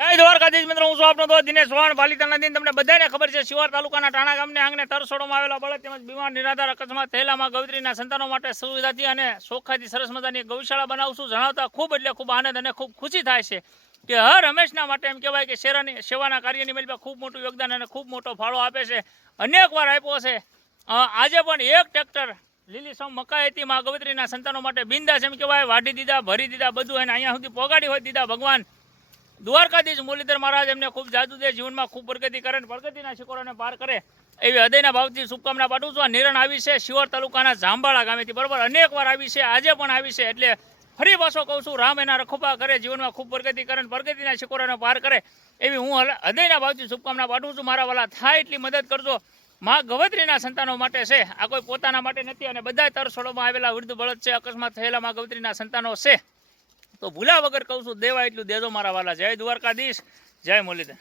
જય દ્વારકાધીશ મિત્રો, હું છું આપનો દોસ્ત દિનેશ ચૌહાણ. પાલિતાણા દિન તમને બધાને ખબર છે, શિવાર તાલુકાના ટાણા ગામને આંગણે તરસોડોમાં આવેલા બળદ તેમજ બીમાર નિરાધાર અકસ્માત થયેલામાં ગૌત્રીના સંતાનો માટે સુવિધાથી અને ચોખ્ખાઈથી સરસ મજાની ગૌશાળા બનાવશું જણાવતા ખૂબ એટલે ખૂબ આનંદ અને ખૂબ ખુશી થાય છે કે હર હંમેશના માટે એમ કહેવાય કે શેરાની સેવાના કાર્યની મેળમાં ખૂબ મોટું યોગદાન અને ખૂબ મોટો ફાળો આપે છે. અનેક વાર આપ્યો છે. આજે પણ એક ટ્રેક્ટર લીલીસમ મકાઈ હતી માં ગૌત્રીના સંતાનો માટે બિંદાસ એમ કહેવાય વાઢી દીધા, ભરી દીધા, બધું એને અહીંયા સુધી પોગાડી હોય દીધા. ભગવાન દ્વારકાધીશ મુરલીધર મહારાજ એમને ખૂબ જાદુ દે, જીવનમાં ખૂબ પ્રગતિ કરે, પ્રગતિના શિખરોને પાર કરે એવી હૃદયના ભાવથી શુભકામના પાઠવું છું. આ નિરણ આવી છે શિવર તાલુકાના જાંબાળા ગામેથી, બરાબર, અનેક વાર આવી છે, આજે પણ આવી છે. એટલે ફરી પાછો કહું છું, રામ એના રખોપા કરે, જીવનમાં ખૂબ પ્રગતિ કરે, પ્રગતિના શિખરોને પાર કરે એવી હું હૃદયના ભાવથી શુભકામના પાઠવું છું. મારા વાલા થાય એટલી મદદ કરજો. માં ગવત્રીના સંતાનો માટે છે, આ કોઈ પોતાના માટે નથી. અને બધા તરસોડોમાં આવેલા વૃદ્ધ બળદ છે, અકસ્માત થયેલા માં ગવત્રીના સંતાનો છે. તો ભૂલા વગર કહું છું, દેવા એટલું દેજો મારા વાલા. જય દ્વારકાધીશ, જય મુરલીધર.